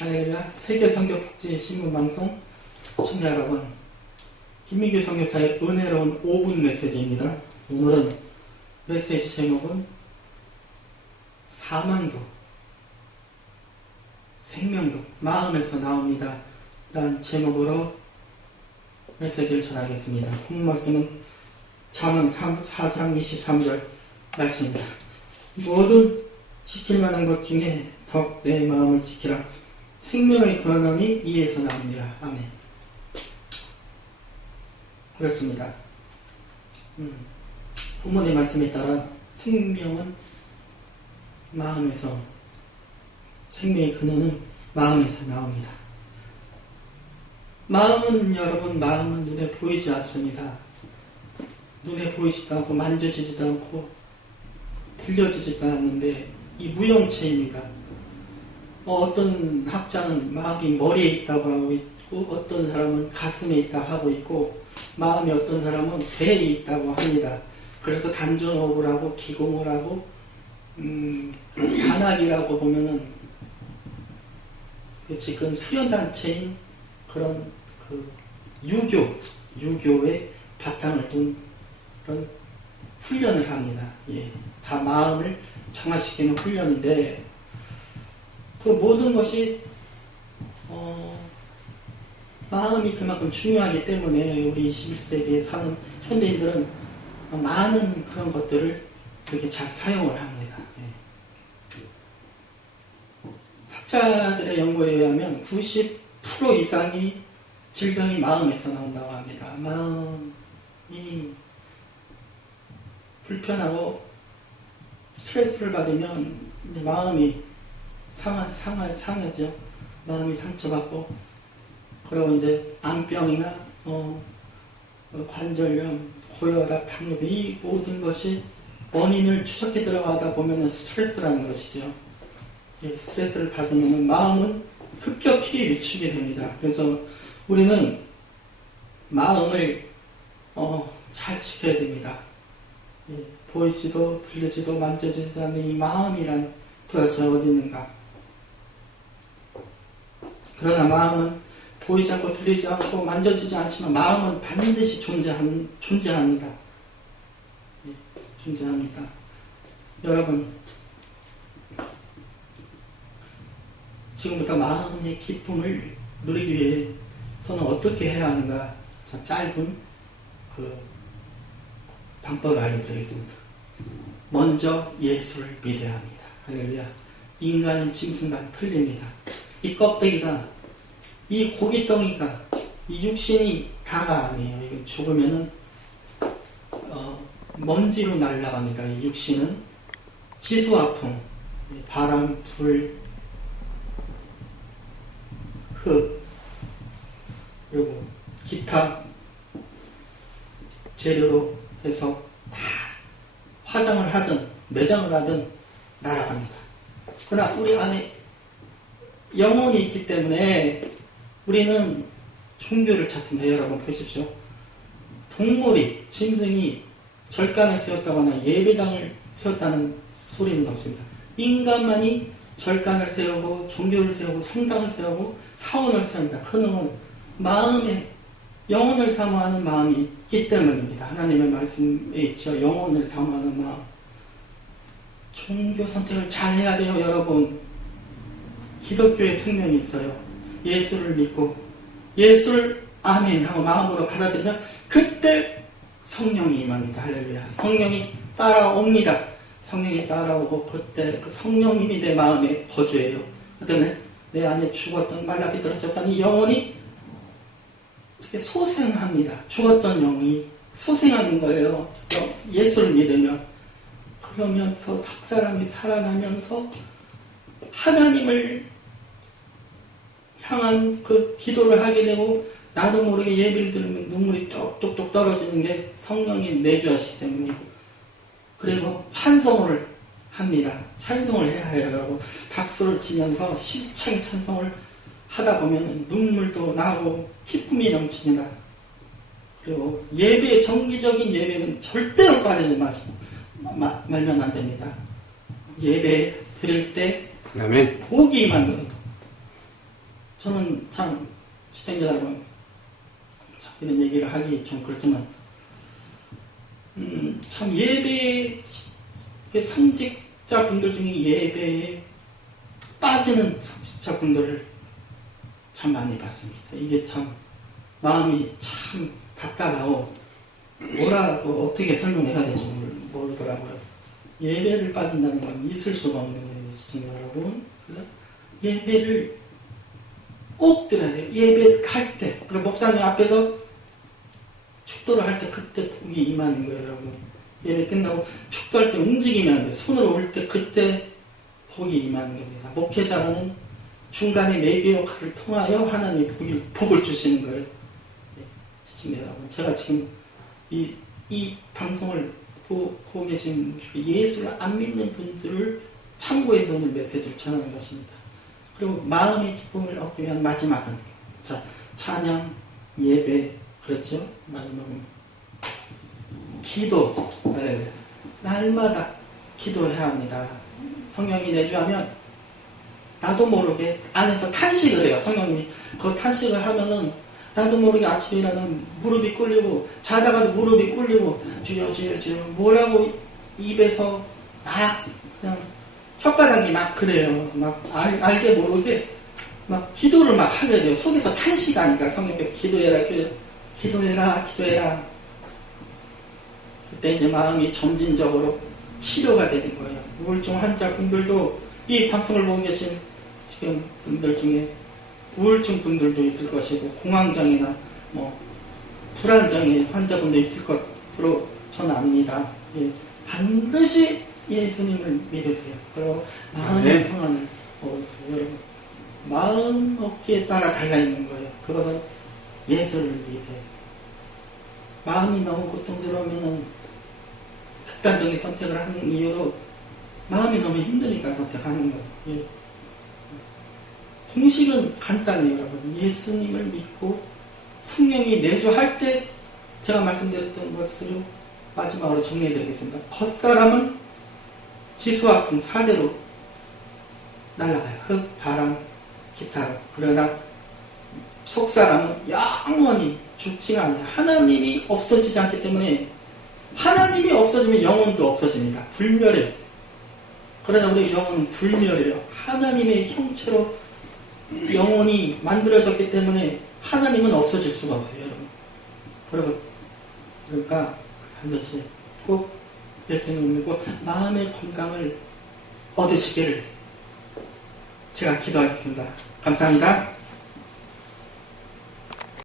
할렐루야. 세계선교복지신문방송 시청자 여러분, 김민규 선교사의 은혜로운 5분 메시지입니다. 오늘은 메시지 제목은 사망도 생명도 마음에서 나옵니다 라는 제목으로 메시지를 전하겠습니다. 본문 말씀은 잠언 4장 23절 말씀입니다. 모든 지킬 만한 것 중에 더욱 내 마음을 지키라. 생명의 근원이 이에서 나옵니다. 아멘. 그렇습니다. 본문의 말씀에 따라 생명은 마음에서, 생명의 근원은 마음에서 나옵니다. 마음은 여러분, 마음은 눈에 보이지 않습니다. 눈에 보이지도 않고 만져지지도 않고 들려지지도 않는데 이 무형체입니다. 어떤 학자는 마음이 머리에 있다고 하고 있고, 어떤 사람은 가슴에 있다 하고 있고, 마음이 어떤 사람은 배에 있다고 합니다. 그래서 단전호흡을 하고 기공을 하고 단학이라고 보면은 지금 수련단체인 그런 유교의 바탕을 둔 그런 훈련을 합니다. 예, 다 마음을 정화시키는 훈련인데, 그 모든 것이 마음이 그만큼 중요하기 때문에 우리 21세기에 사는 현대인들은 많은 그런 것들을 그렇게 잘 사용을 합니다. 예. 학자들의 연구에 의하면 90% 이상이 질병이 마음에서 나온다고 합니다. 마음이 불편하고 스트레스를 받으면 마음이 상하죠. 마음이 상처받고, 그리고 이제 암병이나 관절염, 고혈압, 당뇨, 이 모든 것이 원인을 추적해 들어가다 보면 스트레스라는 것이죠. 예, 스트레스를 받으면 마음은 급격히 위축이 됩니다. 그래서 우리는 마음을 잘 지켜야 됩니다. 예, 보이지도 들리지도 만져지지 않는 이 마음이란 도대체 어디 있는가? 그러나 마음은 보이지 않고 들리지 않고 만져지지 않지만 마음은 반드시 존재합니다. 예, 존재합니다. 여러분, 지금부터 마음의 기쁨을 누리기 위해서는 어떻게 해야 하는가? 자, 짧은 방법을 알려드리겠습니다. 먼저 예수를 믿어야 합니다. 할렐루야. 인간은 짐승과 틀립니다. 이 껍데기가, 이 고깃덩이가, 이 육신이 다가 아니에요. 이거 죽으면은 먼지로 날아갑니다. 이 육신은 지수화풍, 바람, 불, 흙, 그리고 기타 재료로 해서 다 화장을 하든 매장을 하든 날아갑니다. 그러나 우리 안에 영혼이 있기 때문에 우리는 종교를 찾습니다. 여러분 보십시오. 동물이, 짐승이 절간을 세웠다거나 예배당을 세웠다는 소리는 없습니다. 인간만이 절간을 세우고 종교를 세우고 성당을 세우고 사원을 세웁니다. 그는 마음에 영혼을 사모하는 마음이 있기 때문입니다. 하나님의 말씀에 있죠. 영혼을 사모하는 마음. 종교 선택을 잘 해야 돼요, 여러분. 기독교의 생명이 있어요. 예수를 믿고 예수를 아멘 하고 마음으로 받아들이면 그때 성령이 임합니다. 할렐루야. 성령이 따라옵니다. 성령이 따라오고 그때 그 성령님이 내 마음에 거주해요. 그때문에 내 안에 죽었던 말라 비틀어졌던 이 영혼이 이렇게 소생합니다. 죽었던 영이 소생하는 거예요. 예수를 믿으면. 그러면서 사람이 살아나면서 하나님을 향한 그 기도를 하게 되고, 나도 모르게 예배를 들으면 눈물이 뚝뚝뚝 떨어지는 게 성령이 내주하시기 때문이고, 그리고 찬송을 합니다. 찬송을 해야 해요, 여러분. 박수를 치면서 힘차게 찬송을 하다 보면 눈물도 나고 기쁨이 넘칩니다. 그리고 예배, 정기적인 예배는 절대로 빠지지 말면 안 됩니다. 예배 드릴 때 아멘. 복이 임하는 저는 참 시청자 여러분 이런 얘기를 하기 좀 그렇지만 참 예배 성직자분들 중에 예배에 빠지는 성직자분들을 참 많이 봤습니다. 이게 참 마음이 참 답답하고 뭐라고 어떻게 설명해야 될지 모르더라고요. 예배를 빠진다는 건 있을 수가 없는 거예요. 시청자 여러분. 예배를 꼭 드려야 돼요. 예배 갈 때. 그리고 목사님 앞에서 축도를 할 때 그때 복이 임하는 거예요, 여러분. 예배 끝나고 축도할 때 움직이면 안 돼요. 손으로 올 때 그때 복이 임하는 겁니다. 목회자는 중간에 매개 역할을 통하여 하나님의 복을 주시는 거예요. 네, 시청자 여러분. 제가 지금 이 방송을 보고 계신 예수를 안 믿는 분들을 참고해서 오늘 메시지를 전하는 것입니다. 그리고 마음의 기쁨을 얻기 위한 마지막은 자, 찬양, 예배, 그렇죠? 마지막은 기도. 날마다 기도해야 합니다. 성령이 내주하면 나도 모르게 안에서 탄식을 해요. 성령님이 그 탄식을 하면은 나도 모르게 아침에 일어나면 무릎이 꿇리고 자다가도 무릎이 꿇리고 주여 주여 주여 뭐라고 입에서 막 그냥 혓바닥이 막 그래요. 막 알게 모르게 막 기도를 막 하게 돼요. 속에서 탄식하니까 성령께서 기도해라 기도해라 기도해라. 그때 이제 마음이 점진적으로 치료가 되는 거예요. 우울증 환자분들도 이 방송을 보고 계신 지금 분들 중에 우울증 분들도 있을 것이고 공황장애나 뭐 불안장애 환자분도 있을 것으로 저는 압니다. 예, 반드시 예수님을 믿으세요. 그리고 마음의 평안을 얻으세요. 여러분, 마음 먹기에 따라 달라있는 거예요. 그것은 예수를 믿어요. 마음이 너무 고통스러우면 극단적인 선택을 하는 이유도 마음이 너무 힘드니까 선택하는 거예요. 예. 공식은 간단해요, 여러분. 예수님을 믿고 성령이 내주할 때 제가 말씀드렸던 것으로 마지막으로 정리해드리겠습니다. 겉사람은 지수와 풍 4대로 날아가요. 흙, 바람, 기타로. 그러나 속사람은 영원히 죽지가 않아요. 하나님이 없어지지 않기 때문에 하나님이 없어지면 영혼도 없어집니다. 불멸해요. 그러나 우리 영혼은 불멸해요. 하나님의 형체로 영혼이 만들어졌기 때문에 하나님은 없어질 수가 없어요, 여러분. 그러니까 반드시 꼭 예수님을 믿고 마음의 건강을 얻으시기를 제가 기도하겠습니다. 감사합니다.